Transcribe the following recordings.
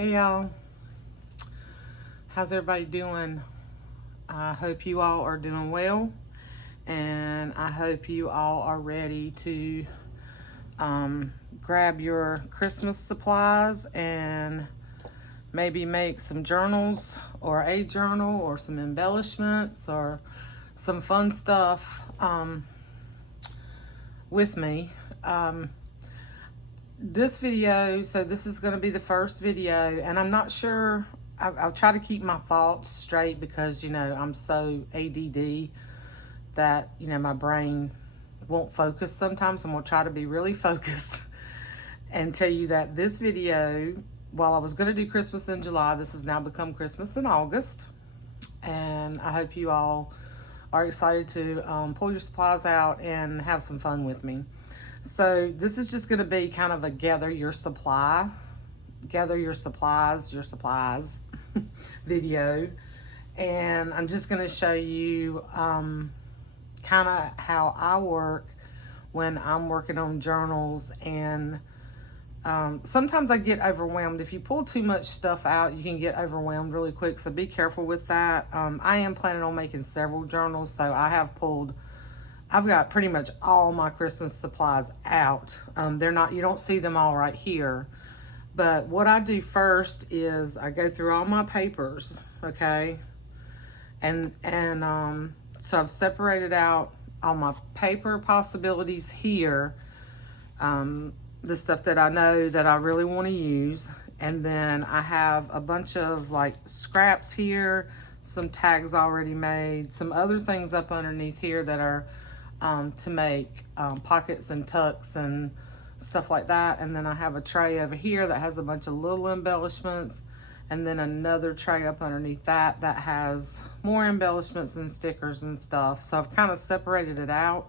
Hey y'all, how's everybody doing? I hope you all are doing well, and I hope you all are ready to grab your Christmas supplies and maybe make some journals or a journal or some embellishments or some fun stuff with me. This video, so this is going to be the first video, and I'm not sure, I'll try to keep my thoughts straight because, I'm so ADD that, my brain won't focus sometimes. I'm going to try to be really focused and tell you that this video, while I was going to do Christmas in July, this has now become Christmas in August. And I hope you all are excited to pull your supplies out and have some fun with me. So this is just going to be kind of a gather your supplies video. And I'm just going to show you kind of how I work when I'm working on journals. And sometimes I get overwhelmed. If you pull too much stuff out, you can get overwhelmed really quick. So be careful with that. I am planning on making several journals. So I've got pretty much all my Christmas supplies out. You don't see them all right here. But what I do first is I go through all my papers, okay? And so I've separated out all my paper possibilities here, the stuff that I know that I really want to use. And then I have a bunch of like scraps here, some tags already made, some other things up underneath here that are to make pockets and tucks and stuff like that. And then I have a tray over here that has a bunch of little embellishments, and then another tray up underneath that has more embellishments and stickers and stuff. So I've kind of separated it out.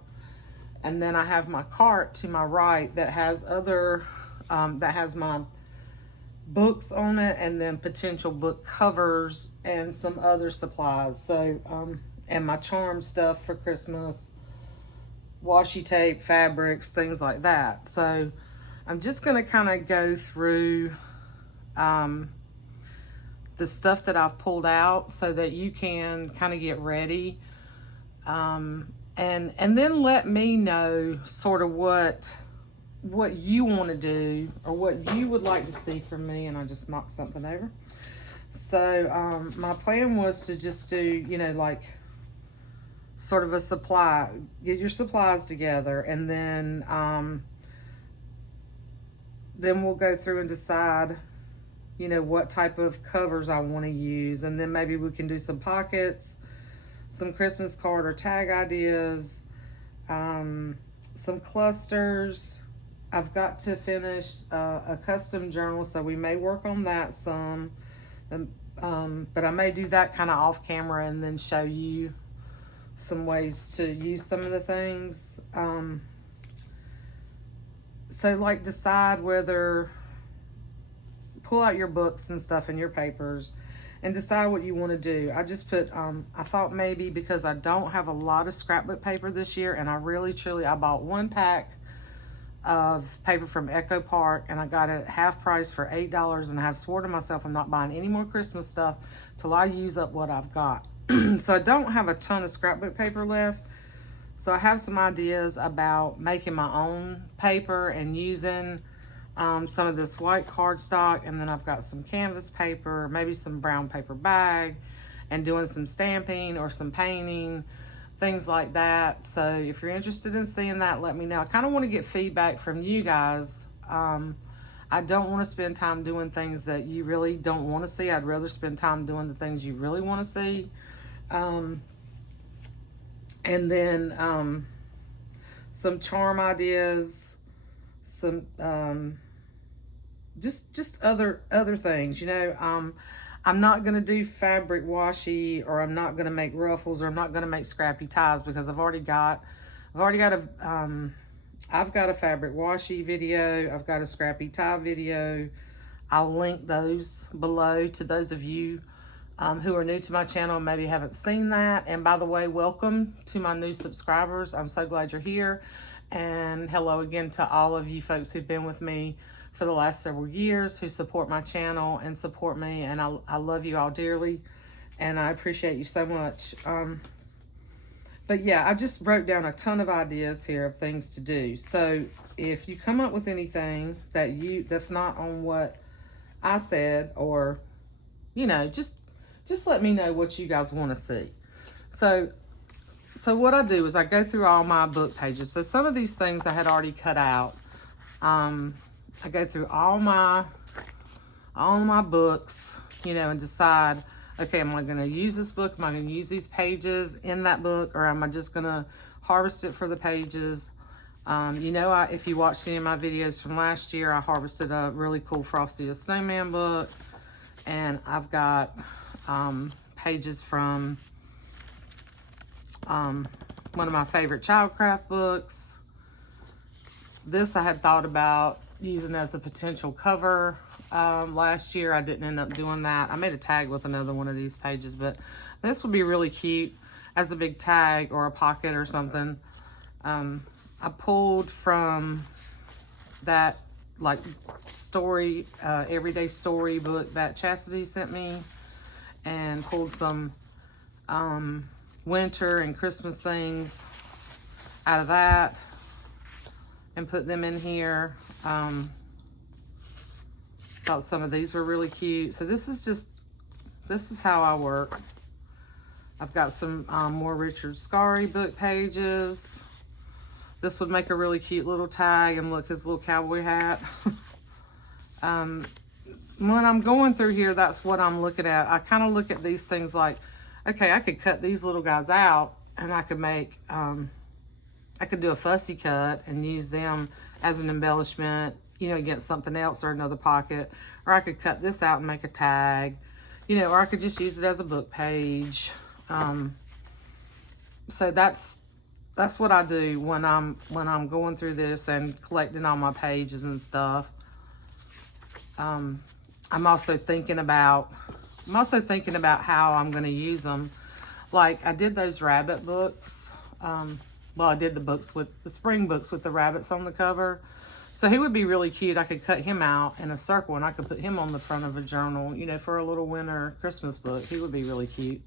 And then I have my cart to my right that has that has my books on it, and then potential book covers and some other supplies. So and my charm stuff for Christmas, washi tape, fabrics, things like that. So I'm just going to kind of go through the stuff that I've pulled out so that you can kind of get ready. And then let me know sort of what you want to do or what you would like to see from me. And I just knocked something over. So my plan was to just do, like sort of a supply, get your supplies together, and then we'll go through and decide, what type of covers I want to use. And then maybe we can do some pockets, some Christmas card or tag ideas, some clusters. I've got to finish a custom journal, so we may work on that some. But I may do that kind of off camera and then show you some ways to use some of the things. So like decide whether, pull out your books and stuff and your papers and decide what you want to do. I just put, I thought maybe because I don't have a lot of scrapbook paper this year, and I bought one pack of paper from Echo Park, and I got it at half price for $8, and I have sworn to myself I'm not buying any more Christmas stuff till I use up what I've got. So I don't have a ton of scrapbook paper left. So I have some ideas about making my own paper and using some of this white cardstock, and then I've got some canvas paper, maybe some brown paper bag, and doing some stamping or some painting, things like that. So if you're interested in seeing that, let me know. I kind of want to get feedback from you guys. I don't want to spend time doing things that you really don't want to see. I'd rather spend time doing the things you really want to see. And then some charm ideas, some just other things. I'm not going to do fabric washi, or I'm not going to make ruffles, or I'm not going to make scrappy ties, because I've got a fabric washi video. I've got a scrappy tie video. I'll link those below to those of you who are new to my channel and maybe haven't seen that. And by the way, welcome to my new subscribers. I'm so glad you're here. And hello again to all of you folks who've been with me for the last several years who support my channel and support me, and I love you all dearly, and I appreciate you so much. But yeah, I just wrote down a ton of ideas here of things to do. So if you come up with anything that's not on what I said, or just let me know what you guys want to see. So what I do is I go through all my book pages. So some of these things I had already cut out. I go through all my books, and decide, okay, am I going to use this book? Am I going to use these pages in that book, or am I just going to harvest it for the pages? If you watched any of my videos from last year, I harvested a really cool Frosty the Snowman book, and I've got pages from one of my favorite Childcraft books. This I had thought about using as a potential cover last year. I didn't end up doing that. I made a tag with another one of these pages, but this would be really cute as a big tag or a pocket or something. I pulled from that story, everyday story book that Chastity sent me, and pulled some winter and Christmas things out of that and put them in here. Thought some of these were really cute. So this is how I work. I've got some more Richard Scarry book pages. This would make a really cute little tag, and look, his little cowboy hat. When I'm going through here, that's what I'm looking at. I kind of look at these things like, okay, I could cut these little guys out, and I could make, I could do a fussy cut and use them as an embellishment, against something else or another pocket. Or I could cut this out and make a tag, or I could just use it as a book page. So that's what I do when I'm going through this and collecting all my pages and stuff. I'm also thinking about how I'm going to use them. Like I did those rabbit books. I did the spring books with the rabbits on the cover. So he would be really cute. I could cut him out in a circle, and I could put him on the front of a journal, for a little winter Christmas book. He would be really cute.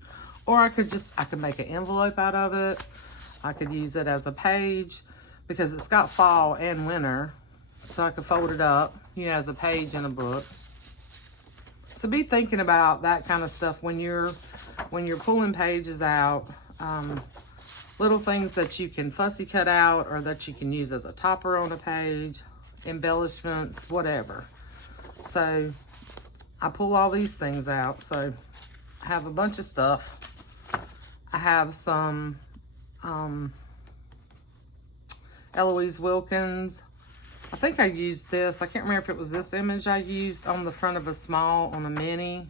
Or I could make an envelope out of it. I could use it as a page because it's got fall and winter. So I could fold it up, as a page in a book. So be thinking about that kind of stuff when you're pulling pages out. Little things that you can fussy cut out or that you can use as a topper on a page, embellishments, whatever. So I pull all these things out. So I have a bunch of stuff. I have some Eloise Wilkins. I think I used this. I can't remember if it was this image I used on the front of a small on a mini.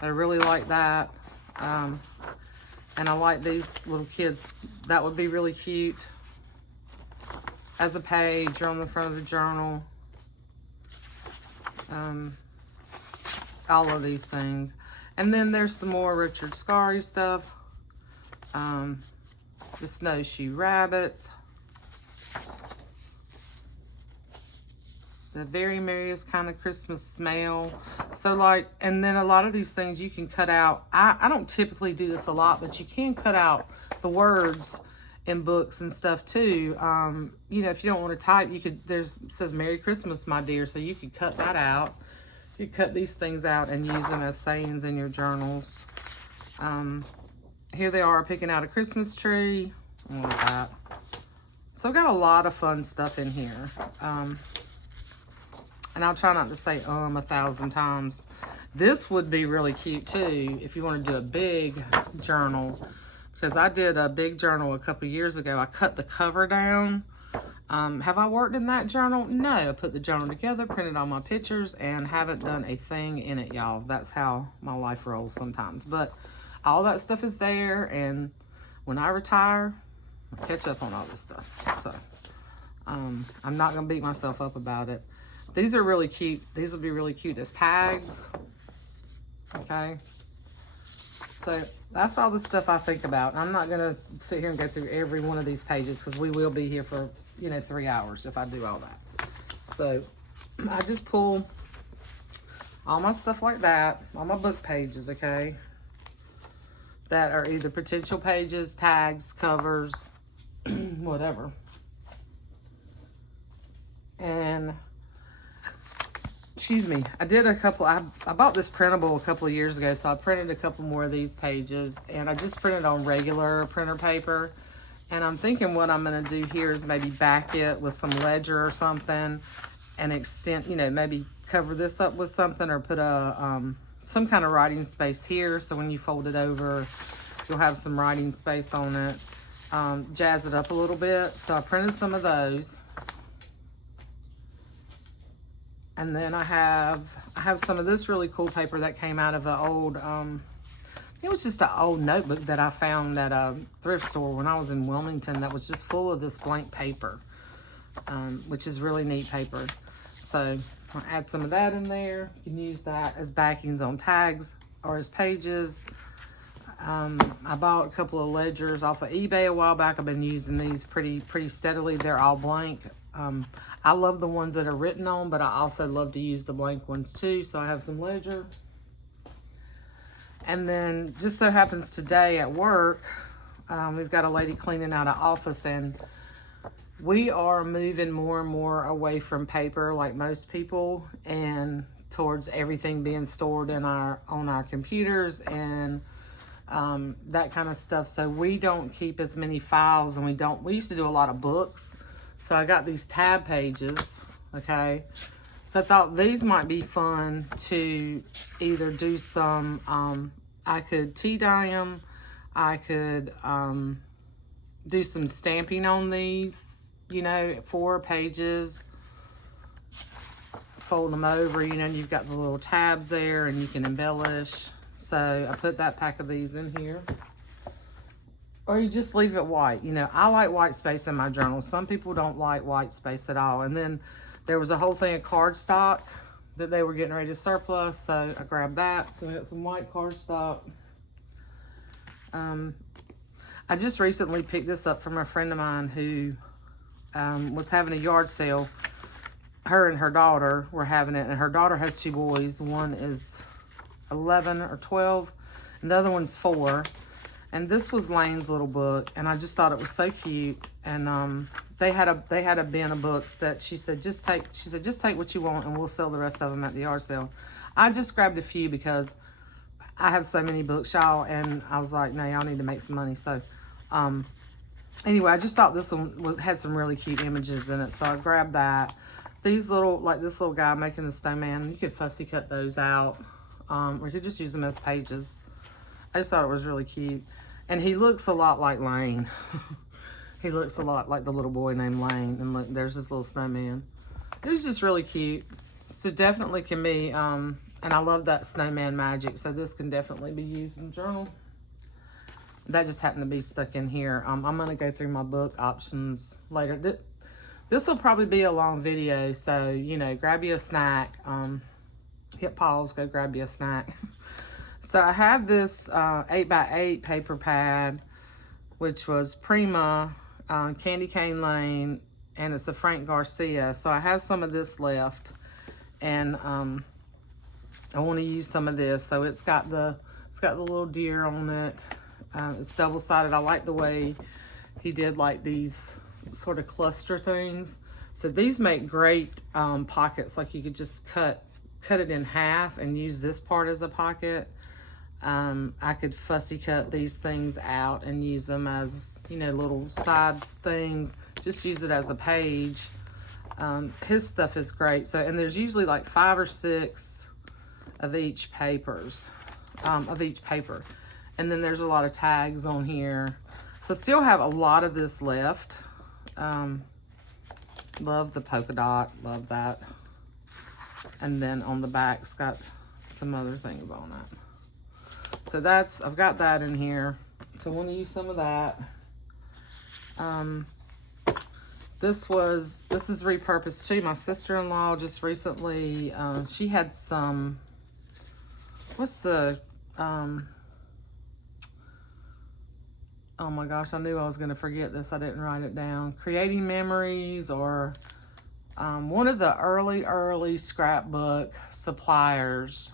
I really like that. And I like these little kids. That would be really cute as a page or on the front of the journal. All of these things. And then there's some more Richard Scarry stuff. The snowshoe rabbits. The very merriest kind of Christmas smell. So and then a lot of these things you can cut out. I don't typically do this a lot, but you can cut out the words in books and stuff too. If you don't want to type, you could, it says Merry Christmas, my dear. So you could cut that out. You cut these things out and use them as sayings in your journals. Here they are picking out a Christmas tree. All of that. So I've got a lot of fun stuff in here. And I'll try not to say 1,000 times. This would be really cute too if you want to do a big journal. Because I did a big journal a couple years ago. I cut the cover down. Have I worked in that journal? No. I put the journal together, printed all my pictures, and haven't done a thing in it, y'all. That's how my life rolls sometimes. But all that stuff is there, and when I retire, I'll catch up on all this stuff. So I'm not going to beat myself up about it. These are really cute. These would be really cute as tags. Okay. So that's all the stuff I think about. I'm not going to sit here and go through every one of these pages because we will be here for, 3 hours if I do all that. So I just pull all my stuff like that, all my book pages, okay, that are either potential pages, tags, covers, whatever. And excuse me, I did a couple, I bought this printable a couple of years ago, so I printed a couple more of these pages, and I just printed on regular printer paper. And I'm thinking what I'm gonna do here is maybe back it with some ledger or something and extend, you know, maybe cover this up with something, or put a, some kind of writing space here, so when you fold it over, you'll have some writing space on it. Jazz it up a little bit. So I printed some of those. And then I have some of this really cool paper that came out of an old, it was just an old notebook that I found at a thrift store when I was in Wilmington that was just full of this blank paper, which is really neat paper. So I'll add some of that in there. You can use that as backings on tags or as pages. I bought a couple of ledgers off of eBay a while back. I've been using these pretty steadily. They're all blank. I love the ones that are written on, but I also love to use the blank ones too. So I have some ledger. And then just so happens today at work, we've got a lady cleaning out an office, and we are moving more and more away from paper like most people, and towards everything being stored in on our computers and that kind of stuff. So we don't keep as many files, and we used to do a lot of books. So I got these tab pages, okay? So I thought these might be fun to either do some, I could tea dye them, I could do some stamping on these, you know, 4 pages, fold them over, you know, and you've got the little tabs there, and you can embellish. So I put that pack of these in here. Or you just leave it white. You know, I like white space in my journal. Some people don't like white space at all. And then there was a whole thing of cardstock that they were getting ready to surplus, so I grabbed that. So I got some white cardstock. I just recently picked this up from a friend of mine who was having a yard sale. Her and her daughter were having it, and her daughter has 2 boys. One is 11 or 12, and the other one's 4. And this was Lane's little book, and I just thought it was so cute. And they had a bin of books that she said just take what you want, and we'll sell the rest of them at the yard sale. I just grabbed a few because I have so many books, y'all, and I was like, no, y'all need to make some money. So anyway, I just thought this one had some really cute images in it, so I grabbed that. These little, like this little guy making the snowman, you could fussy cut those out, or you could just use them as pages. I just thought it was really cute. And he looks a lot like Lane. He looks a lot like the little boy named Lane. And look, there's this little snowman. It was just really cute. So definitely can be, and I love that snowman magic. So this can definitely be used in the journal. That just happened to be stuck in here. I'm going to go through my book options later. This will probably be a long video. So, you know, grab you a snack. Hit pause, go grab you a snack. So I have this 8x8 paper pad, which was Prima, Candy Cane Lane, and it's a Frank Garcia. So I have some of this left, and I want to use some of this. So it's got the little deer on it. It's double-sided. I like the way he did like these sort of cluster things. So these make great pockets. Like you could just cut it in half and use this part as a pocket. I could fussy cut these things out and use them as, you know, little side things. Just use it as a page. His stuff is great. So, and there's usually like 5 or 6 of each paper. And then there's a lot of tags on here. So still have a lot of this left. Love the polka dot, love that. And then on the back, it's got some other things on it. So I've got that in here. So I want to use some of that. This is repurposed too. My sister-in-law just recently, she had some, what's the, oh my gosh, I knew I was going to forget this. I didn't write it down. Creating Memories, or one of the early scrapbook suppliers.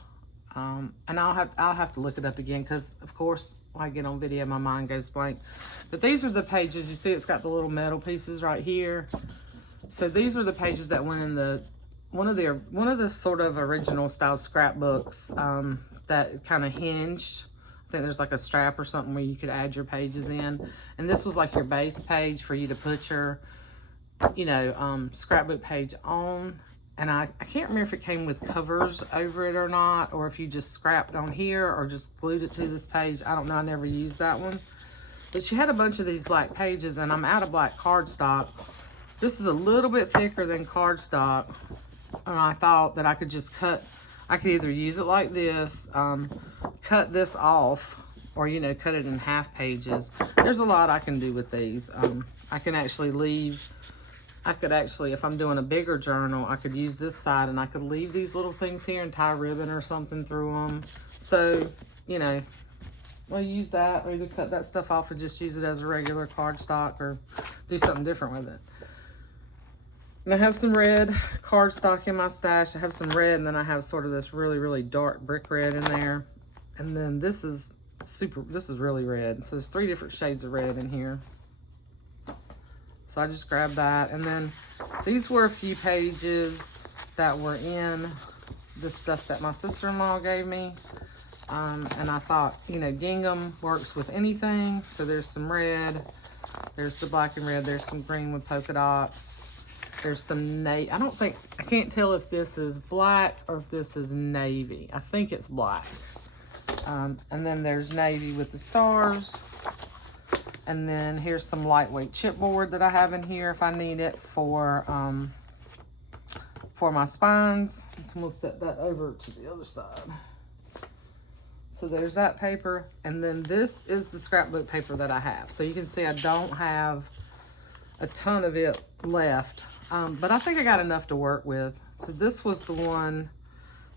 And I'll have to look it up again because, of course, when I get on video, my mind goes blank. But these are the pages. You see, it's got the little metal pieces right here. So these were the pages that went in the one of the sort of original style scrapbooks that kind of hinged. I think there's like a strap or something where you could add your pages in. And this was like your base page for you to put your, scrapbook page on. And I can't remember if it came with covers over it or not, or if you just scrapped on here or just glued it to this page. I don't know. I never used that one. But she had a bunch of these black pages, and I'm out of black cardstock. This is a little bit thicker than cardstock. And I thought that I could just I could either use it like this, cut this off, or, cut it in half pages. There's a lot I can do with these. I could actually, if I'm doing a bigger journal, I could use this side and I could leave these little things here and tie ribbon or something through them. So, well, use that, or either cut that stuff off and just use it as a regular cardstock, or do something different with it. And I have some red cardstock in my stash. I have some red, and then I have sort of this really, really dark brick red in there. And then this is really red. So there's 3 different shades of red in here. So I just grabbed that. And then these were a few pages that were in the stuff that my sister-in-law gave me. And I thought, gingham works with anything. So there's some red. There's the black and red. There's some green with polka dots. There's some navy. I can't tell if this is black or if this is navy. I think it's black. And then there's navy with the stars. And then here's some lightweight chipboard that I have in here if I need it for my spines. So we'll set that over to the other side. So there's that paper. And then this is the scrapbook paper that I have. So you can see I don't have a ton of it left. But I think I got enough to work with. So this was the one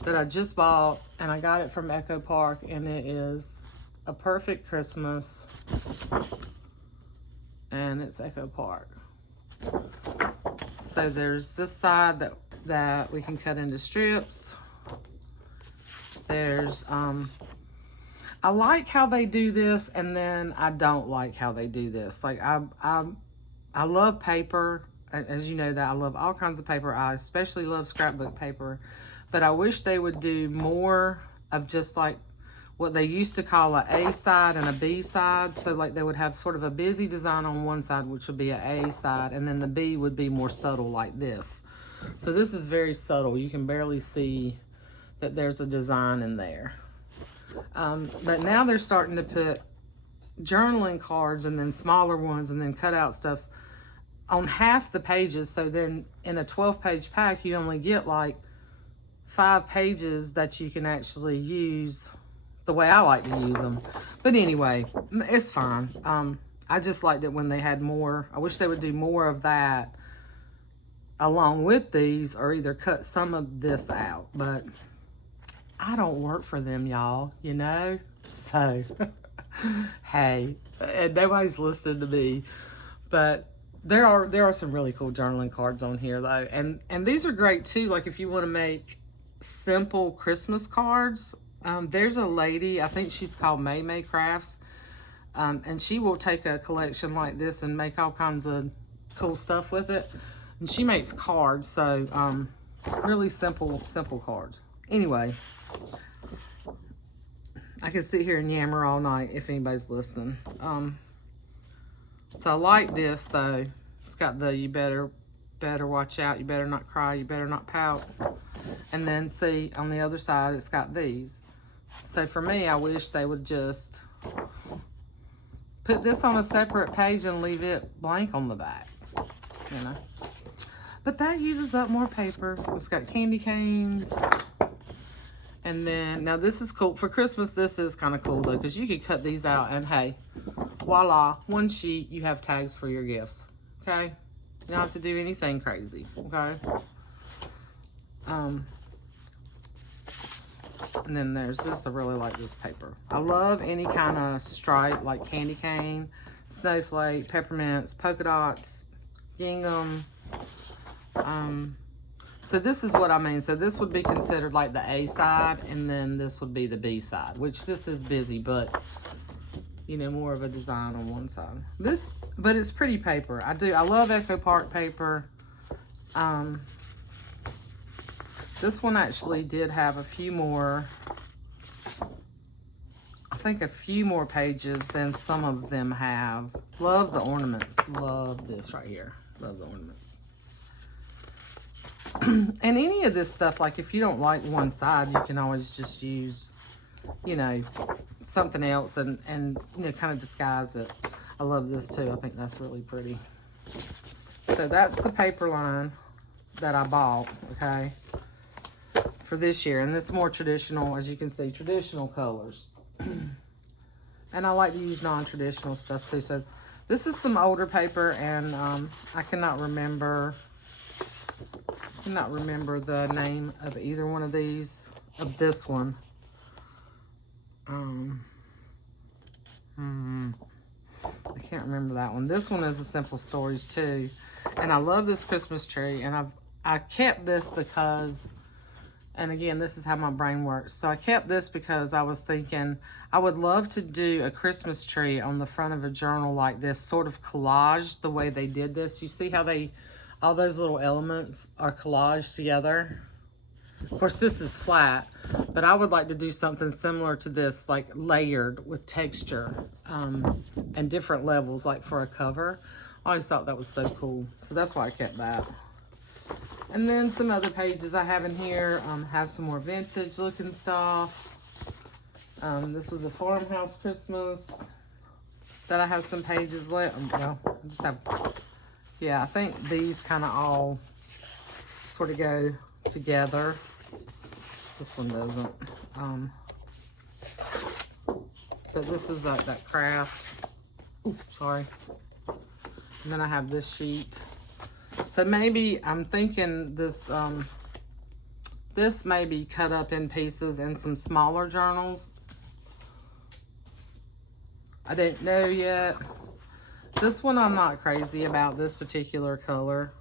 that I just bought, and I got it from Echo Park, and it is A Perfect Christmas, and it's Echo Park. So there's this side that we can cut into strips. There's, I like how they do this, and then I don't like how they do this. Like, I love paper. As you know that I love all kinds of paper. I especially love scrapbook paper, but I wish they would do more of just like what they used to call a A side and a B side. So like they would have sort of a busy design on one side, which would be a A side, and then the B would be more subtle like this. So this is very subtle. You can barely see that there's a design in there. But now they're starting to put journaling cards and then smaller ones and then cut out stuffs on half the pages. So then in a 12-page pack, you only get like 5 pages that you can actually use the way I like to use them. But anyway, it's fine. I just liked it when they had more. I wish they would do more of that along with these, or either cut some of this out. But I don't work for them, y'all, So, hey, and nobody's listening to me. But there are some really cool journaling cards on here though, and these are great too. Like if you want to make simple Christmas cards, there's a lady, I think she's called May Crafts, and she will take a collection like this and make all kinds of cool stuff with it. And she makes cards, so really simple cards. Anyway, I can sit here and yammer all night if anybody's listening. So I like this though. It's got the you better watch out, you better not cry, you better not pout. And then see on the other side it's got these. So for me, I wish they would just put this on a separate page and leave it blank on the back. But that uses up more paper. It's got candy canes. And then, now this is cool. For Christmas, this is kind of cool though, because you could cut these out and hey, voila, one sheet, you have tags for your gifts, okay? You don't have to do anything crazy, okay? And then there's this, I really like this paper. I love any kind of stripe, like candy cane, snowflake, peppermints, polka dots, gingham, So this is what I mean. So this would be considered like the A side, and then this would be the B side, which this is busy, but you know, more of a design on one side. But it's pretty paper. I love Echo Park paper. This one actually did have a few more, I think a few more pages than some of them have. Love the ornaments. Love this right here. Love the ornaments. And any of this stuff, like if you don't like one side, you can always just use, you know, something else and you know, kind of disguise it. I love this too. I think that's really pretty. So that's the paper line that I bought, okay, for this year. And this is more traditional, as you can see, traditional colors. And I like to use non-traditional stuff too. So this is some older paper, and I cannot remember the name of either one of these, of this one. I can't remember that one. This one is a Simple Stories too. And I love this Christmas tree, and I kept this because, and again, this is how my brain works. So I kept this because I was thinking I would love to do a Christmas tree on the front of a journal like this, sort of collage the way they did this. You see how all those little elements are collaged together? Of course, this is flat, but I would like to do something similar to this, like layered with texture and different levels, like for a cover. I always thought that was so cool. So that's why I kept that. And then some other pages I have in here have some more vintage looking stuff. This was a farmhouse Christmas that I have some pages left. Well, I just have, yeah, I think these kind of all sort of go together. This one doesn't. But this is like that craft. Ooh, sorry. And then I have this sheet. So maybe I'm thinking this this may be cut up in pieces in some smaller journals. I don't know yet. This one I'm not crazy about, this particular color.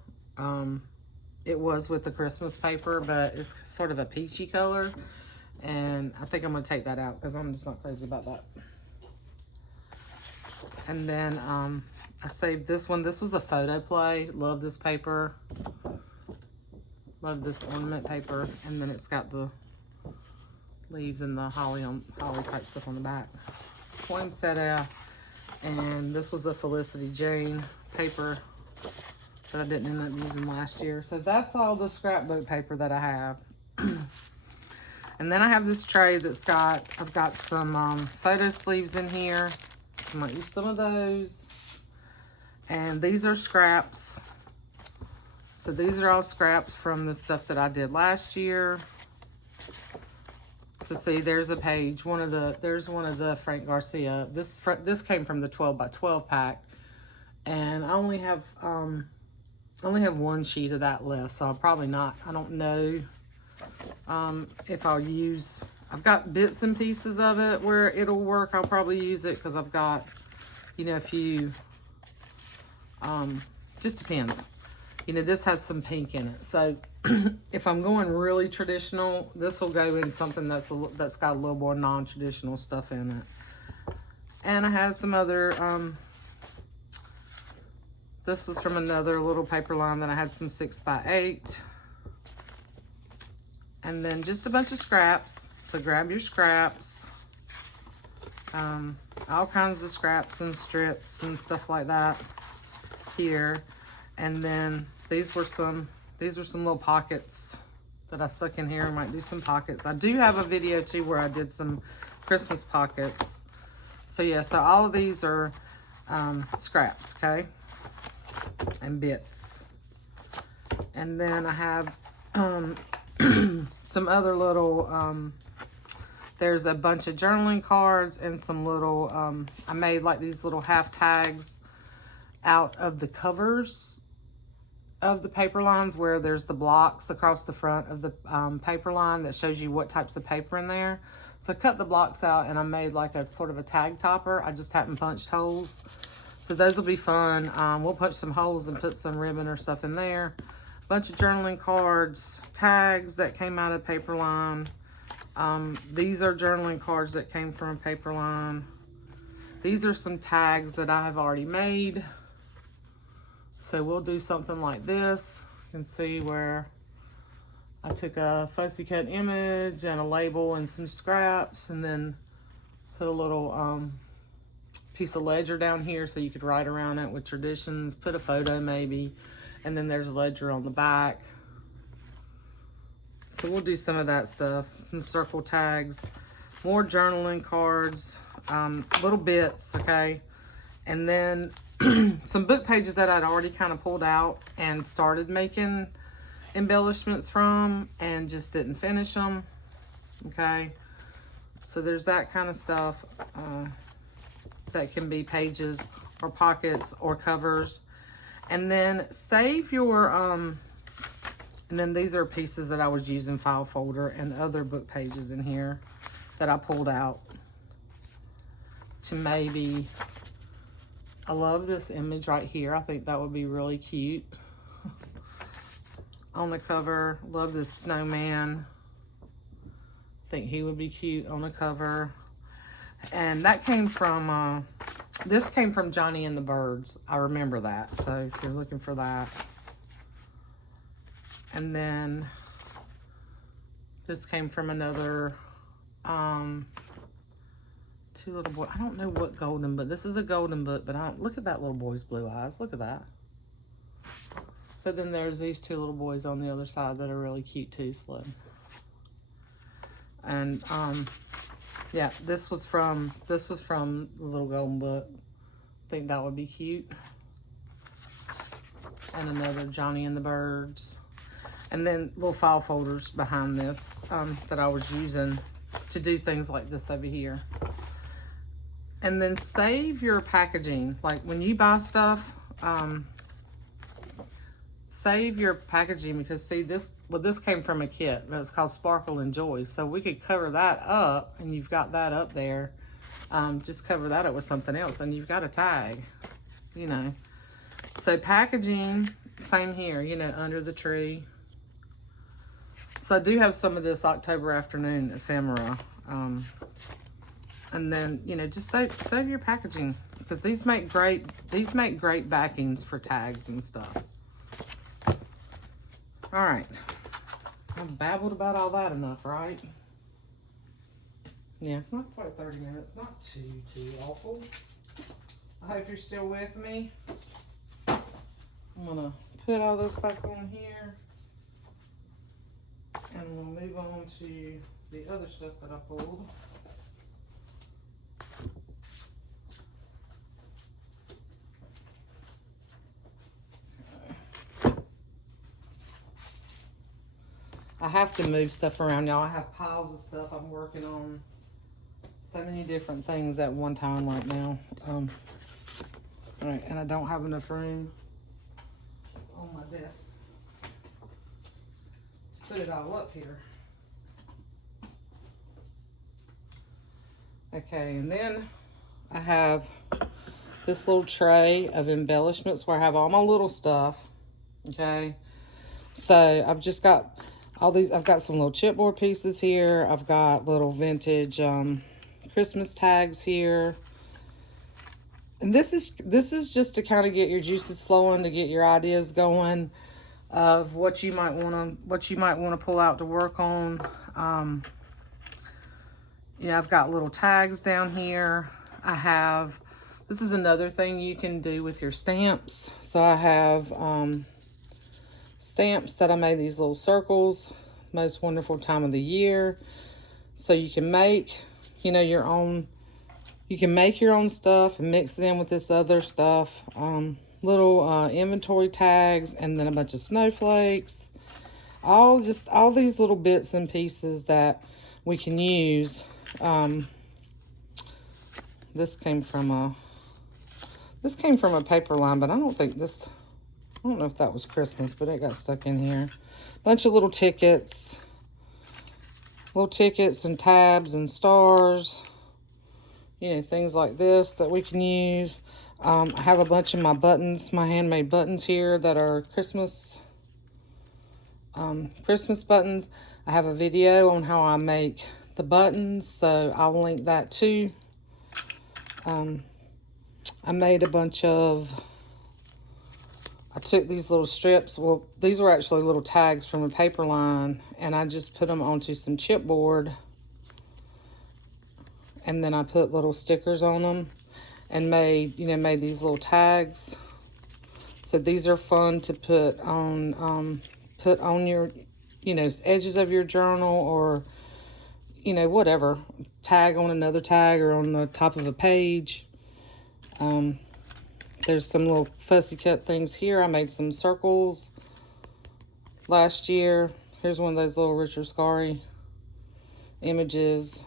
It was with the Christmas paper, but it's sort of a peachy color. And I think I'm gonna take that out because I'm just not crazy about that. And then I saved this one. This was a photo play. Love this paper. Love this ornament paper. And then it's got the leaves and the holly type stuff on the back. Poinsettia. And this was a Felicity Jane paper that I didn't end up using last year. So that's all the scrapbook paper that I have. And then I have this tray that's I've got some photo sleeves in here. I might use some of those. And these are scraps. So these are all scraps from the stuff that I did last year. So see, there's a page. There's one of the Frank Garcia. This came from the 12 by 12 pack. And I only have one sheet of that left, so I'll probably not. I don't know if I'll use. I've got bits and pieces of it where it'll work. I'll probably use it because I've got, you know, a few. Just depends. You know, this has some pink in it, so if I'm going really traditional, this will go in something that's got a little more non-traditional stuff in it. And I have some other. This was from another little paper line that I had some 6x8. And then just a bunch of scraps. So grab your scraps. All kinds of scraps and strips and stuff like that here. And then these were some little pockets that I stuck in here. I might do some pockets. I do have a video too where I did some Christmas pockets. So yeah, so all of these are scraps, okay? And bits. And then I have some other little there's a bunch of journaling cards and some little I made like these little half tags out of the covers of the paper lines where there's the blocks across the front of the paper line that shows you what types of paper in there. So I cut the blocks out and I made like a sort of a tag topper. I just hadn't punched holes. So those will be fun. We'll punch some holes and put some ribbon or stuff in there. bunch of journaling cards, tags that came out of Paperline. These are journaling cards that came from a Paperline. These are some tags that I have already made. So we'll do something like this. You can see where I took a fussy cut image and a label and some scraps, and then put a little piece of ledger down here so you could write around it with traditions, put a photo maybe, and then there's a ledger on the back. So we'll do some of that stuff, some circle tags, more journaling cards, little bits, okay? And then some book pages that I'd already kind of pulled out and started making embellishments from and just didn't finish them, okay? So there's that kind of stuff that can be pages or pockets or covers. And then save your, and then these are pieces that I was using, file folder and other book pages in here that I pulled out to maybe, I love this image right here. I think that would be really cute on the cover. Love this snowman. I think he would be cute on the cover. And that came from, this came from Johnny and the Birds. I remember that. So if you're looking for that. And then this came from another, two little boys. I don't know what golden, but this is a golden book, but I don't, look at that little boy's blue eyes. Look at that. But then there's these two little boys on the other side that are really cute too, Sled. And yeah, this was from the little golden book. I think that would be cute. And another Johnny and the Birds. And then little file folders behind this that I was using to do things like this over here. And then save your packaging. Like when you buy stuff, save your packaging, because see this, well, this came from a kit, but it's called Sparkle and Joy. So we could cover that up, and you've got that up there. Just cover that up with something else, and you've got a tag, you know. So packaging, same here, you know, under the tree. So I do have some of this October afternoon ephemera. And then, you know, just save your packaging, because these make great backings for tags and stuff. All right, I've babbled about all that enough, right? Yeah, not quite 30 minutes, not too awful. I hope you're still with me. I'm gonna put all this back on here, and we'll move on to the other stuff that I pulled. I have to move stuff around, y'all. I have piles of stuff I'm working on. So many different things at one time right now. All right, and I don't have enough room on my desk to put it all up here. Okay, and then I have this little tray of embellishments where I have all my little stuff. Okay, so I've just got all these. I've got some little chipboard pieces here. I've got little vintage Christmas tags here. And this is just to kind of get your juices flowing, to get your ideas going of what you might want to pull out to work on. You know, I've got little tags down here. This is another thing you can do with your stamps. So I have stamps that I made, these little circles, most wonderful time of the year. So you can make, you know, your own stuff and mix it in with this other stuff. Little inventory tags, and then a bunch of snowflakes. All these little bits and pieces that we can use. This came from a paper line, but I don't know if that was Christmas, but it got stuck in here. Bunch of little tickets and tabs and stars, you know, things like this that we can use. I have a bunch of my buttons, my handmade buttons here that are Christmas Christmas buttons. I have a video on how I make the buttons, so I'll link that too. I made a bunch of, I took these little strips, well, these were actually little tags from a paper line, and I just put them onto some chipboard, and then I put little stickers on them and made these little tags. So these are fun to put on your, edges of your journal, or, whatever. Tag on another tag or on the top of a page. There's some little fussy cut things here. I made some circles last year. Here's one of those little Richard Scarry images.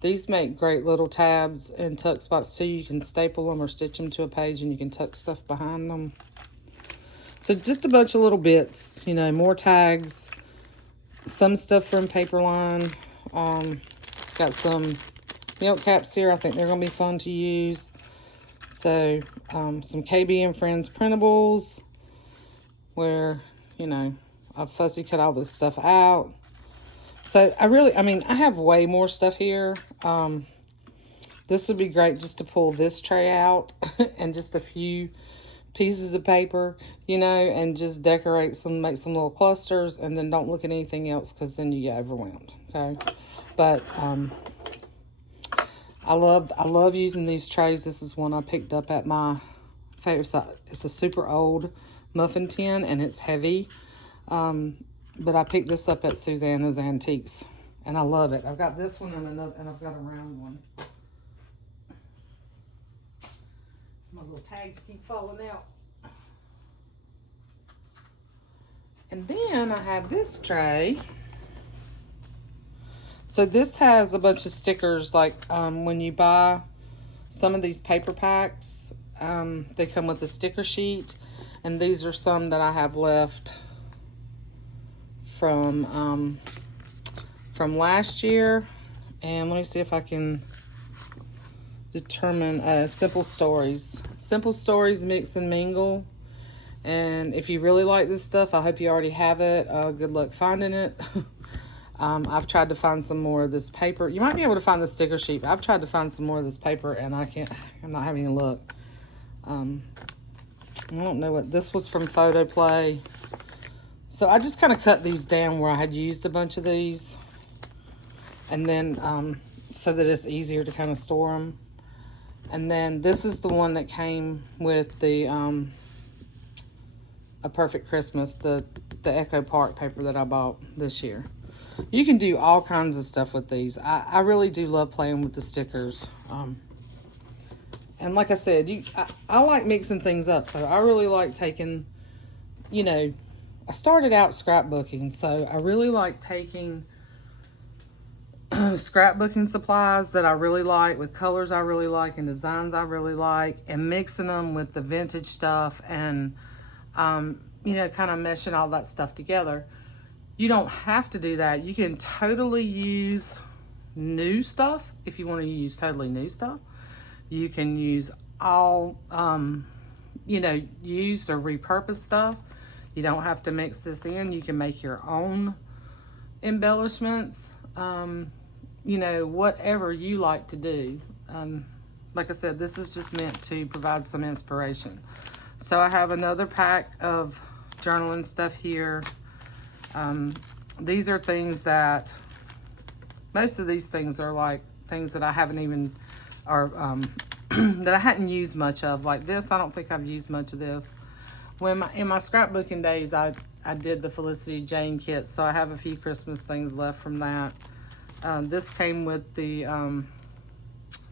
These make great little tabs and tuck spots too. You can staple them or stitch them to a page, and you can tuck stuff behind them. So just a bunch of little bits, more tags, some stuff from Paperline. Got some milk caps here. I think they're going to be fun to use. So some KB and Friends printables where, I've fussy cut all this stuff out. So I have way more stuff here. This would be great just to pull this tray out and just a few pieces of paper, and just decorate make some little clusters, and then don't look at anything else, because then you get overwhelmed, okay? But I love using these trays. This is one I picked up at my favorite site. It's a super old muffin tin, and it's heavy. But I picked this up at Susanna's Antiques, and I love it. I've got this one and I've got a round one. My little tags keep falling out. And then I have this tray. So this has a bunch of stickers, like when you buy some of these paper packs, they come with a sticker sheet, and these are some that I have left from last year. And let me see if I can determine Simple Stories. Simple Stories Mix and Mingle. And if you really like this stuff, I hope you already have it. Good luck finding it. I've tried to find some more of this paper. You might be able to find the sticker sheet. I've tried to find some more of this paper, and I'm not having a look. I don't know what, this was from Photo Play. So I just kind of cut these down where I had used a bunch of these. And then, so that it's easier to kind of store them. And then this is the one that came with the, A Perfect Christmas, the Echo Park paper that I bought this year. You can do all kinds of stuff with these. I really do love playing with the stickers. And like I said, I like mixing things up. So I really like taking, I started out scrapbooking. So I really like taking scrapbooking supplies that I really like, with colors I really like and designs I really like, and mixing them with the vintage stuff, and kind of meshing all that stuff together. You don't have to do that. You can totally use new stuff if you want to use totally new stuff. You can use all used or repurposed stuff. You don't have to mix this in. You can make your own embellishments. Whatever you like to do. Like I said, this is just meant to provide some inspiration. So I have another pack of journaling stuff here. These are things that, most of these things are like things that I haven't even, or that I hadn't used much of. Like this, I don't think I've used much of this. In my scrapbooking days, I did the Felicity Jane kit, so I have a few Christmas things left from that. This came with the,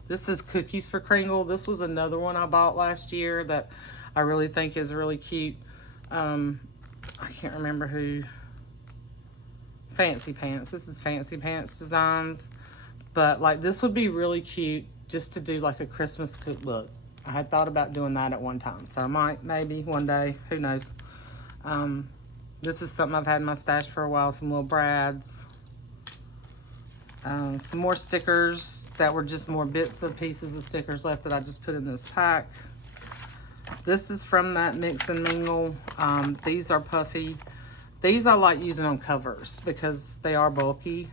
this is Cookies for Kringle. This was another one I bought last year that I really think is really cute. I can't remember who. Fancy Pants. This is Fancy Pants Designs. But like this would be really cute just to do like a Christmas cookbook. I had thought about doing that at one time. So I might, maybe one day, who knows. This is something I've had in my stash for a while. Some little brads. Some more stickers that were just more bits of pieces of stickers left that I just put in this pack. This is from that Mix and Mingle. These are puffy. These I like using on covers because they are bulky.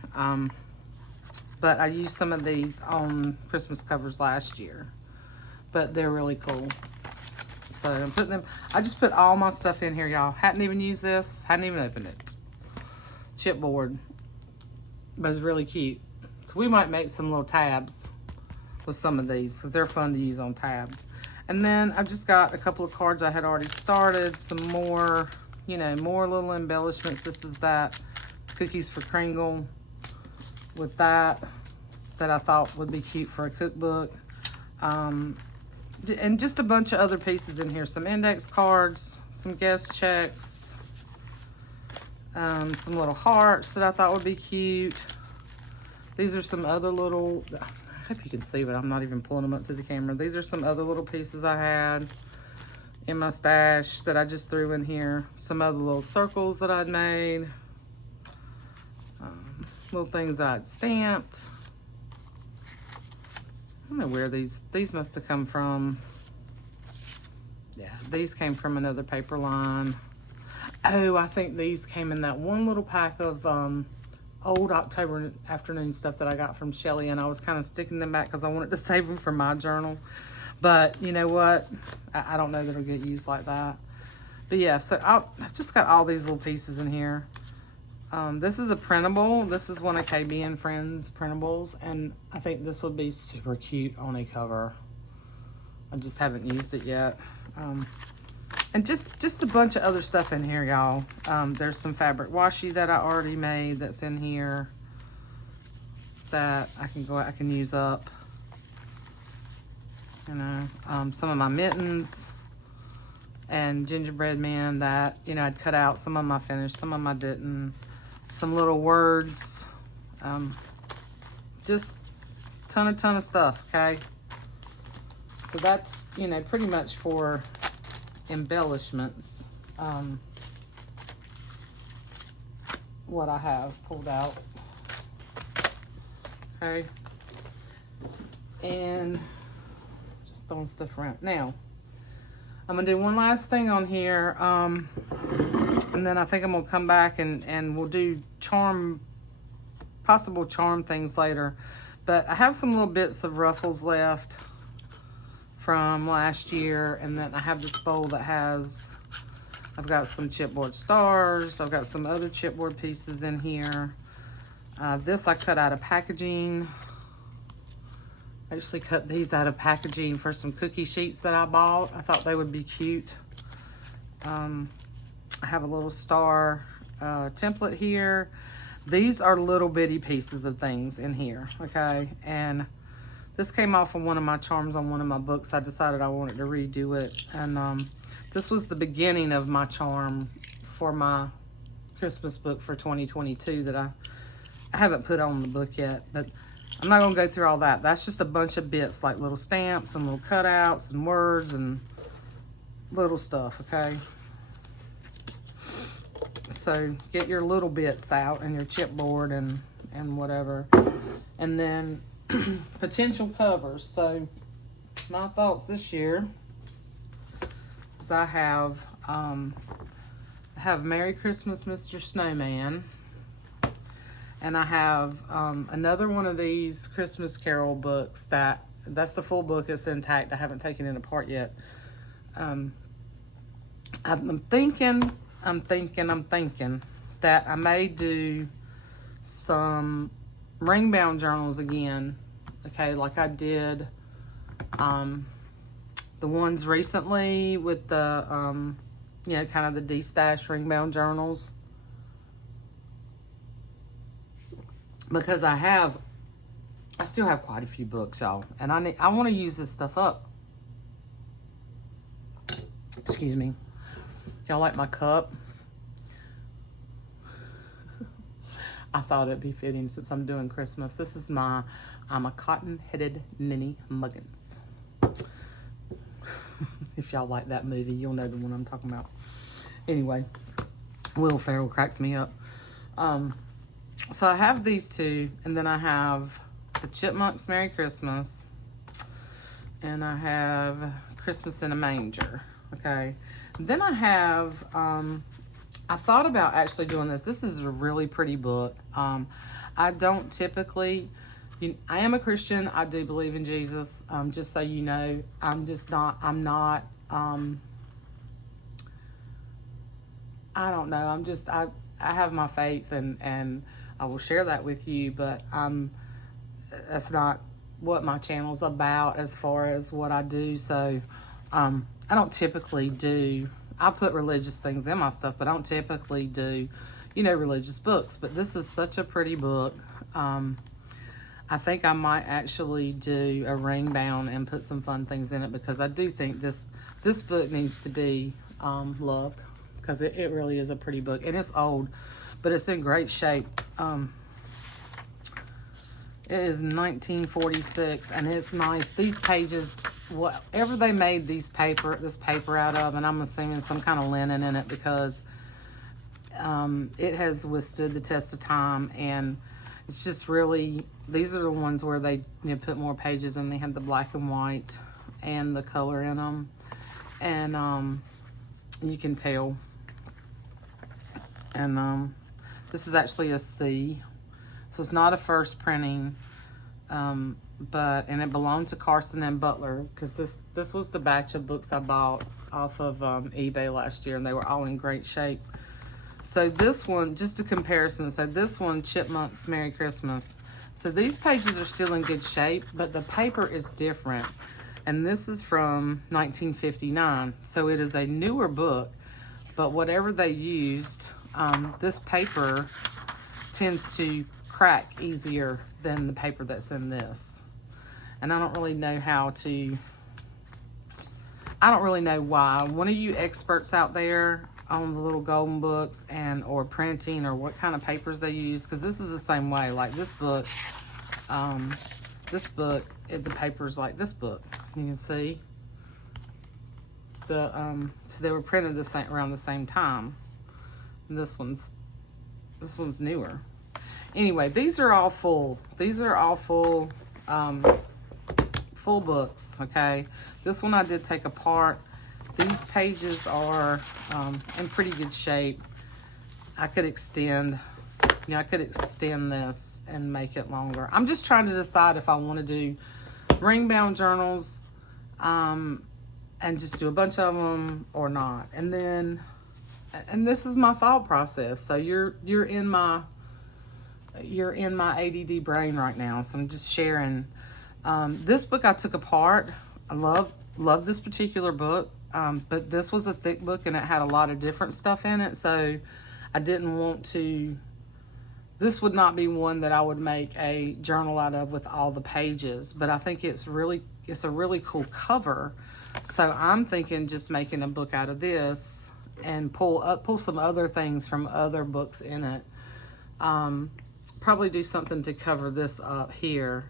But I used some of these on Christmas covers last year. But they're really cool. So I'm putting them, I just put all my stuff in here, y'all. Hadn't even used this, hadn't even opened it. Chipboard. But it's really cute. So we might make some little tabs with some of these because they're fun to use on tabs. And then I've just got a couple of cards I had already started. Some more, you know, more little embellishments. This is that Cookies for Kringle with that I thought would be cute for a cookbook. And just a bunch of other pieces in here. Some index cards, some guest checks, some little hearts that I thought would be cute. These are some other little, I hope you can see, but I'm not even pulling them up to the camera. These are some other little pieces I had in my stash that I just threw in here. Some other little circles that I'd made. Little things that I'd stamped. I don't know where these must have come from. Yeah, these came from another paper line. Oh, I think these came in that one little pack of old October afternoon stuff that I got from Shelly, and I was kind of sticking them back because I wanted to save them for my journal. But you know what? I don't know that it'll get used like that. But yeah, so I've just got all these little pieces in here. This is a printable. This is one of KB and Friends printables, and I think this would be super cute on a cover. I just haven't used it yet. And just a bunch of other stuff in here, y'all. There's some fabric washi that I already made that's in here that I can use up. You know, some of my mittens and gingerbread men that, you know, I'd cut out. Some of them I finished, some of them I didn't. Some little words. Just ton of stuff, okay? So that's, you know, pretty much for embellishments. What I have pulled out. Okay. And just throwing stuff around. Now, I'm gonna do one last thing on here. And then I think I'm gonna come back and we'll do possible charm things later. But I have some little bits of ruffles left from last year, and then I have this bowl that I've got some chipboard stars. I've got some other chipboard pieces in here. This I cut out of packaging. I actually cut these out of packaging for some cookie sheets that I bought. I thought they would be cute. I have a little star template here. These are little bitty pieces of things in here, okay? And this came off of one of my charms on one of my books. I decided I wanted to redo it. And this was the beginning of my charm for my Christmas book for 2022 that I haven't put on the book yet. But I'm not gonna go through all that. That's just a bunch of bits, like little stamps and little cutouts and words and little stuff, okay? So get your little bits out and your chipboard and whatever. And then potential covers. So my thoughts this year is I have Merry Christmas, Mr. Snowman. And I have another one of these Christmas Carol books that's the full book. It's intact. I haven't taken it apart yet. I'm thinking that I may do some ring bound journals again. Okay, like I did the ones recently with the you know, kind of the D-stash ring bound journals. Because I still have quite a few books, y'all, and I want to use this stuff up. Excuse me. Y'all like my cup? I thought it'd be fitting since I'm doing Christmas. This is I'm a cotton-headed Minnie Muggins. If y'all like that movie, you'll know the one I'm talking about. Anyway, Will Ferrell cracks me up. So I have these two, and then I have the Chipmunks Merry Christmas, and I have Christmas in a Manger, okay? And then I I thought about actually doing this. This is a really pretty book. I don't typically, I am a Christian. I do believe in Jesus. Just so you know, I'm not, I don't know. I have my faith, and I will share that with you, but that's not what my channel's about as far as what I do. So, I don't typically do, I put religious things in my stuff, but I don't typically do, religious books. But this is such a pretty book. I think I might actually do a ring bound and put some fun things in it, because I do think this book needs to be loved, because it really is a pretty book, and it's old, but it's in great shape. It is 1946, and it's nice. These pages, whatever they made this paper out of, and I'm assuming some kind of linen in it, because it has withstood the test of time, and it's just really, these are the ones where they put more pages in. They had the black and white and the color in them, and you can tell. And this is actually a C, so it's not a first printing, and it belonged to Carson and Butler, because this was the batch of books I bought off of eBay last year, and they were all in great shape. So this one, just a comparison, so this one, Chipmunks Merry Christmas. So these pages are still in good shape, but the paper is different. And this is from 1959, so it is a newer book, but whatever they used, this paper tends to crack easier than the paper that's in this. And I don't really know why. One of you experts out there on the little golden books or printing, or what kind of papers they use, because this is the same way. Like this book, the paper's like this book. You can see so they were printed around the same time. And this one's newer. Anyway, these are all full. These are all full books. Okay, this one I did take apart. These pages are in pretty good shape. I could extend this and make it longer. I'm just trying to decide if I want to do ring bound journals and just do a bunch of them or not. And this is my thought process. So you're in my ADD brain right now. So I'm just sharing. This book I took apart. I love this particular book. But this was a thick book, and it had a lot of different stuff in it. So I didn't want to, this would not be one that I would make a journal out of with all the pages, but I think it's a really cool cover. So I'm thinking just making a book out of this and pull some other things from other books in it. Probably do something to cover this up here.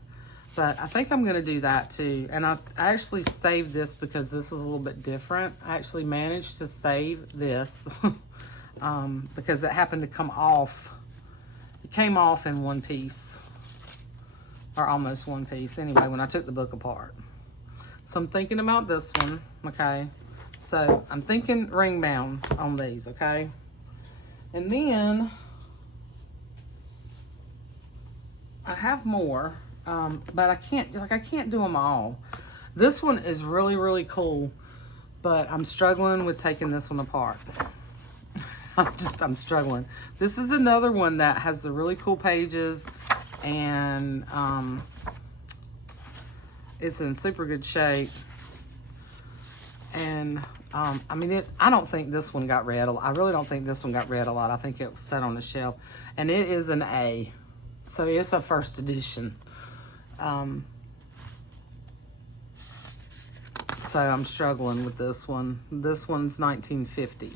But I think I'm going to do that too. And I actually saved this because this was a little bit different. I actually managed to save this because it happened to come off. It came off in one piece, or almost one piece. Anyway, when I took the book apart. So I'm thinking about this one, okay? So I'm thinking ring bound on these, okay? And then I have more. But I can't do them all. This one is really, really cool, but I'm struggling with taking this one apart. I'm struggling. This is another one that has the really cool pages, and it's in super good shape. And I mean, I don't think this one got read. I really don't think this one got read a lot. I think it was set on the shelf, and it is an A, so it's a first edition. So I'm struggling with this one. This one's 1950.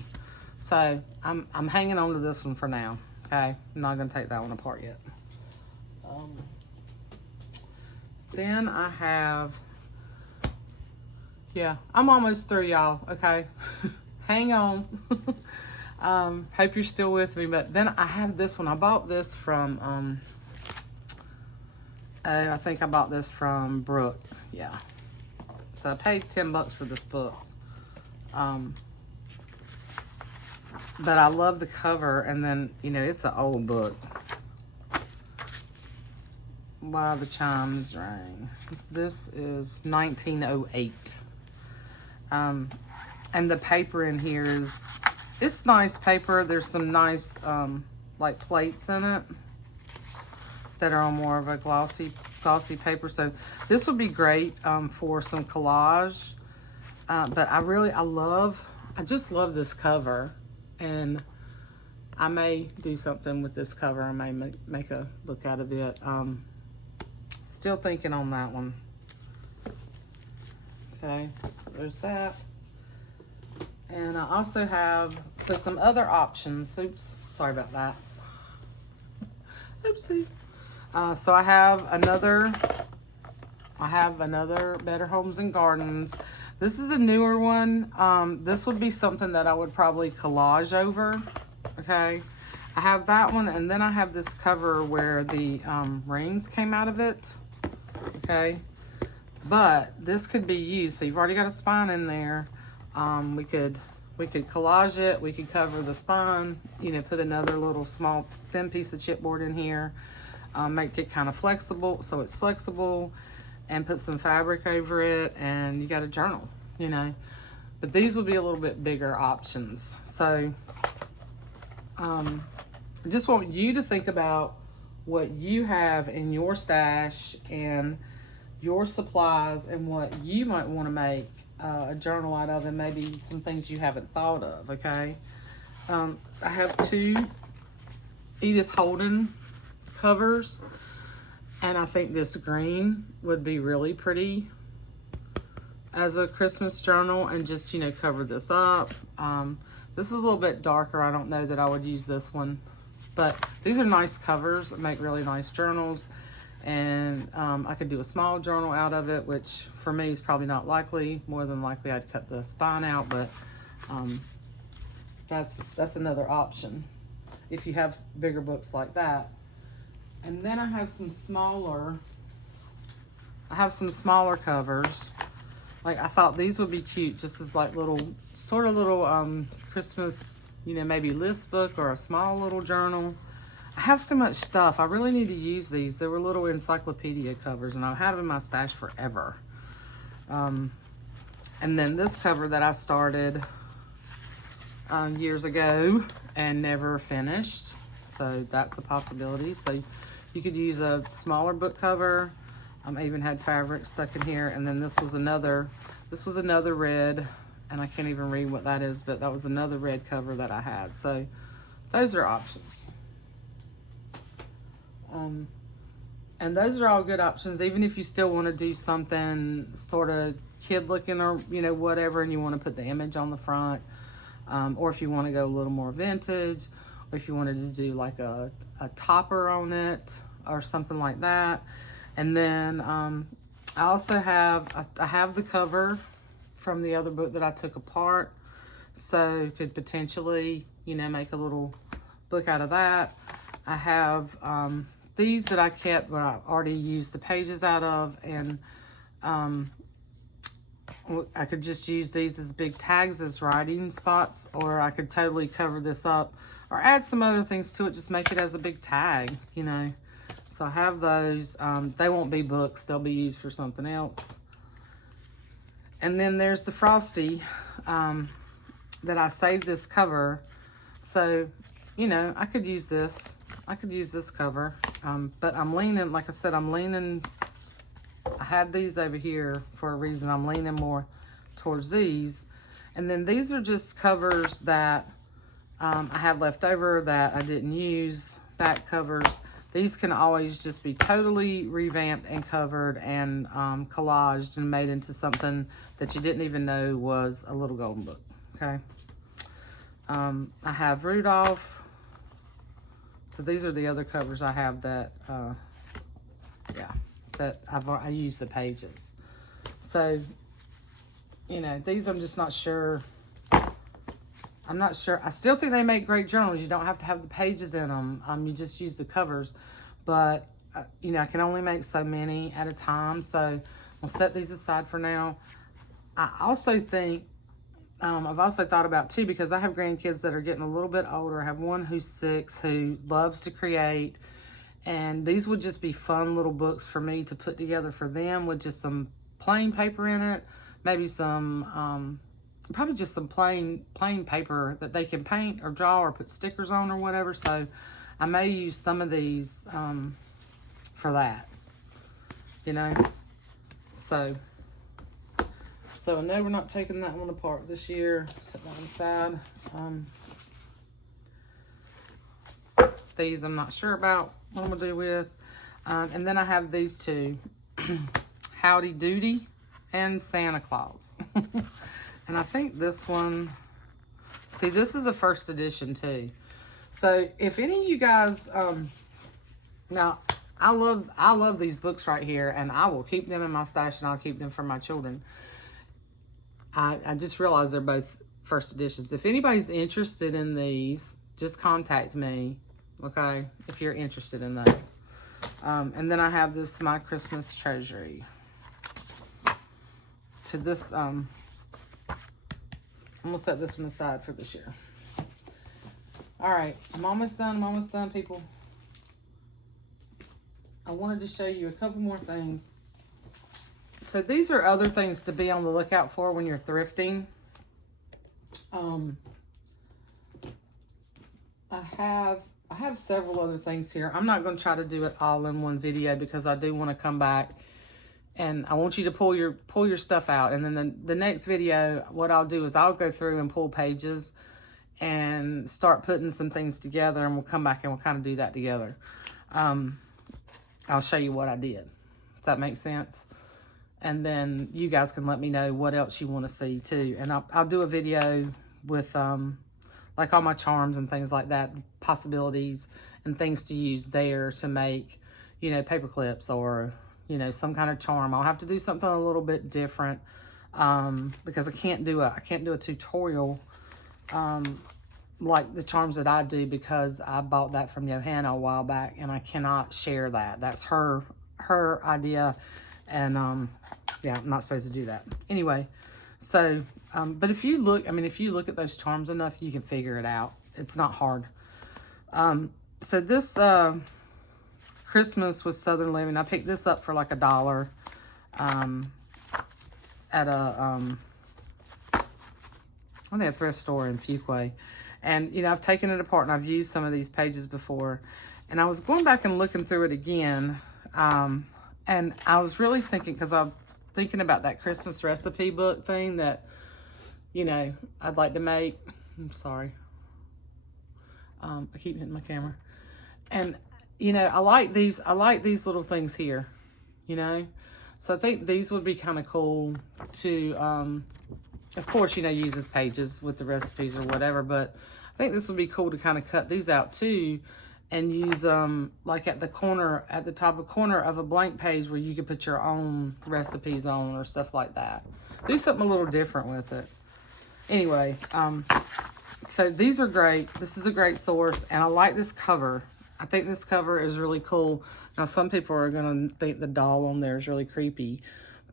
So I'm hanging on to this one for now. Okay, I'm not gonna take that one apart yet. Then I have, yeah, I'm almost through, y'all. Okay, hang on. Hope you're still with me. But then I have this one. I bought this from I think I bought this from Brooke. Yeah. So I paid $10 for this book. But I love the cover, and then, you know, it's an old book. While the Chimes Rang. This is 1908. And the paper in here is, it's nice paper. There's some nice, like plates in it that are on more of a glossy paper. So this would be great for some collage. But I just love this cover. And I may do something with this cover. I may make a book out of it. Still thinking on that one. Okay, there's that. And I also have, some other options. Oops, sorry about that. Oopsie. So I have another Better Homes and Gardens. This is a newer one. This would be something that I would probably collage over. Okay. I have that one, and then I have this cover where the rings came out of it. Okay. But this could be used. So you've already got a spine in there. We could collage it. We could cover the spine, you know, put another little small thin piece of chipboard in here, make it kind of flexible, so it's flexible, and put some fabric over it, and you got a journal, you know. But these would be a little bit bigger options. So I just want you to think about what you have in your stash and your supplies and what you might want to make a journal out of, and maybe some things you haven't thought of. Okay. I have 2 Edith Holden covers, and I think this green would be really pretty as a Christmas journal, and just, you know, cover this up. This is a little bit darker. I don't know that I would use this one, but these are nice covers that make really nice journals. And I could do a small journal out of it, which for me is probably not likely. More than likely I'd cut the spine out, but that's another option if you have bigger books like that. And then I have some smaller covers. Like, I thought these would be cute, just as like little Christmas, you know, maybe list book or a small little journal. I have so much stuff. I really need to use these. They were little encyclopedia covers, and I've had them in my stash forever. And then this cover that I started years ago and never finished. So that's a possibility. So you could use a smaller book cover. I even had fabric stuck in here. And then this was another red, and I can't even read what that is, but that was another red cover that I had. So those are options. And those are all good options, even if you still want to do something sort of kid looking, or, you know, whatever, and you want to put the image on the front, or if you want to go a little more vintage, or if you wanted to do like a topper on it or something like that. And then I also have the cover from the other book that I took apart, so could potentially, you know, make a little book out of that. I have these that I kept, but I've already used the pages out of, and I could just use these as big tags as writing spots, or I could totally cover this up or add some other things to it, just make it as a big tag, you know. So I have those. They won't be books, they'll be used for something else. And then there's the Frosty that I saved this cover. So, you know, I could use this. I could use this cover, but I'm leaning, like I said, I had these over here for a reason. I'm leaning more towards these. And then these are just covers that I have left over that I didn't use, back covers. These can always just be totally revamped and covered and collaged and made into something that you didn't even know was a little golden book, okay? I have Rudolph. So these are the other covers I have that, that I use the pages. So, you know, these I'm just not sure. I'm not sure. I still think they make great journals. You don't have to have the pages in them. You just use the covers. But, you know, I can only make so many at a time. So I'll set these aside for now. I also think I've also thought about too, because I have grandkids that are getting a little bit older. I have one who's 6 who loves to create, and these would just be fun little books for me to put together for them with just some plain paper in it, maybe some probably just some plain paper that they can paint or draw or put stickers on or whatever. So I may use some of these for that, you know. So no, we're not taking that one apart this year. Set that aside. These I'm not sure about what I'm gonna do with. And then I have these two, Howdy Doody and Santa Claus. And I think this one, see, this is a first edition too. So if any of you guys, now I love these books right here, and I will keep them in my stash, and I'll keep them for my children. I just realized they're both first editions. If anybody's interested in these, just contact me, okay, if you're interested in those. And then I have this My Christmas Treasury. So this, I'm gonna set this one aside for this year. All right, I'm almost done, people. I wanted to show you a couple more things. So these are other things to be on the lookout for when you're thrifting. I have several other things here. I'm not going to try to do it all in one video, because I do want to come back and I want you to pull your stuff out. And then the next video, what I'll do is I'll go through and pull pages and start putting some things together, and we'll come back and we'll kind of do that together. I'll show you what I did. Does that make sense? And then you guys can let me know what else you want to see too. And I'll do a video with like all my charms and things like that, possibilities and things to use there to make, you know, paper clips or, you know, some kind of charm. I'll have to do something a little bit different because I can't do a tutorial like the charms that I do, because I bought that from Johanna a while back and I cannot share that. That's her idea. And yeah, I'm not supposed to do that anyway. So but if you look at those charms enough, you can figure it out. It's not hard. So this Christmas with Southern Living, I picked this up for like $1 at a I think a thrift store in Fuquay. And you know, I've taken it apart and I've used some of these pages before, and I was going back and looking through it again. And I was really thinking, because I'm thinking about that Christmas recipe book thing that, you know, I'd like to make. I'm sorry. I keep hitting my camera. And, you know, I like these little things here, you know. So I think these would be kind of cool to, of course, you know, use as pages with the recipes or whatever. But I think this would be cool to kind of cut these out too, and use like at the top corner of a blank page where you could put your own recipes on or stuff like that. Do something a little different with it. Anyway, so these are great. This is a great source, and I like this cover. I think this cover is really cool. Now, some people are gonna think the doll on there is really creepy,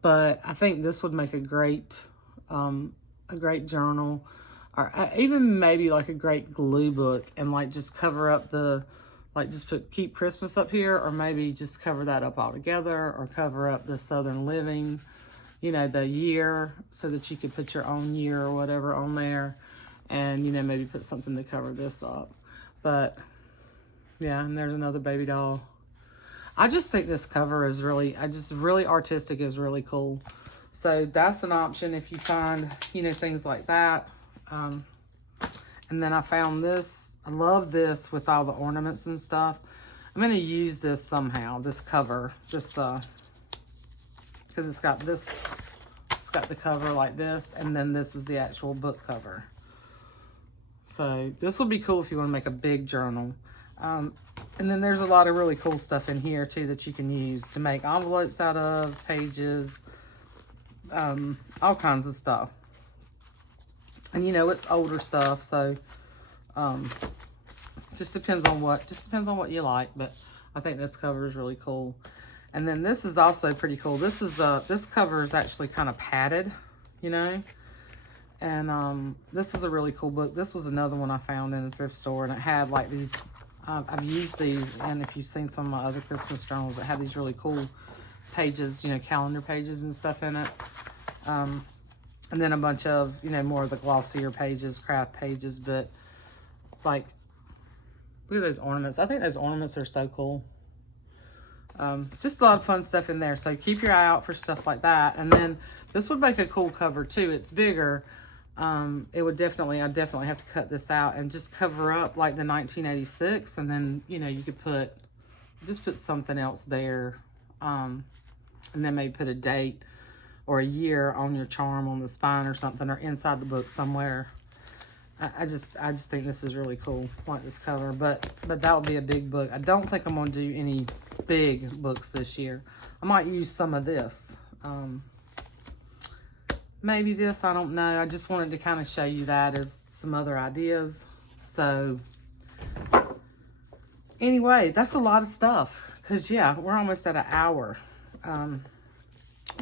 but I think this would make a great journal, or even maybe like a great glue book, and like just cover up just keep Christmas up here, or maybe just cover that up all together, or cover up the Southern Living, you know, the year, so that you could put your own year or whatever on there, and, you know, maybe put something to cover this up. But yeah, and there's another baby doll. I just think this cover is really artistic, is really cool. So that's an option if you find, you know, things like that. And then I found this. I love this with all the ornaments and stuff. I'm going to use this somehow, this cover, because it's got the cover like this, and then this is the actual book cover. So this would be cool if you want to make a big journal. And then there's a lot of really cool stuff in here too that you can use to make envelopes out of, pages, all kinds of stuff. And you know, it's older stuff, so just depends on what you like. But I think this cover is really cool. And then this is also pretty cool. This cover is actually kind of padded, you know. And this is a really cool book. This was another one I found in a thrift store, and it had like these, I've used these, and if you've seen some of my other Christmas journals, it had these really cool pages, you know, calendar pages and stuff in it. And then a bunch of, you know, more of the glossier pages, craft pages, but like, look at those ornaments. I think those ornaments are so cool. Just a lot of fun stuff in there. So keep your eye out for stuff like that. And then this would make a cool cover too. It's bigger. It would definitely, I definitely have to cut this out and just cover up like the 1986. And then, you know, you could just put something else there. And then maybe put a date or a year on your charm on the spine or something, or inside the book somewhere. I just think this is really cool, like this cover, but that would be a big book. I don't think I'm going to do any big books this year. I might use some of this. Maybe this, I don't know. I just wanted to kind of show you that as some other ideas. So anyway, that's a lot of stuff, because yeah, we're almost at an hour.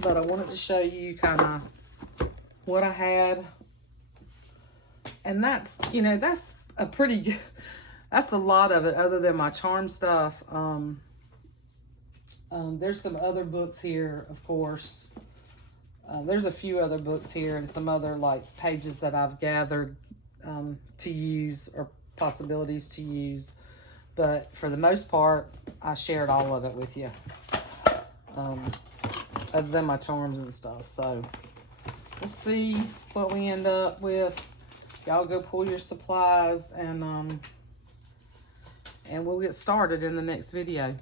But I wanted to show you kind of what I had. And that's, you know, that's a pretty good, that's a lot of it other than my charm stuff. There's some other books here, of course. There's a few other books here and some other like pages that I've gathered to use, or possibilities to use. But for the most part, I shared all of it with you. Other than my charms and stuff. So we'll see what we end up with. Y'all go pull your supplies, and we'll get started in the next video.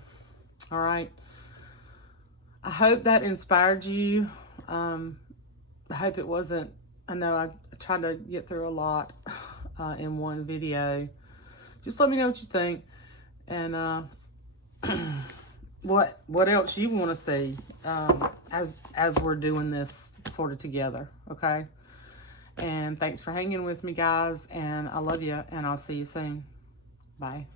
All right. I hope that inspired you. I hope it wasn't, I know I tried to get through a lot in one video. Just let me know what you think, and what else you want to see as we're doing this sort of together. Okay. And thanks for hanging with me, guys. And I love you. And I'll see you soon. Bye.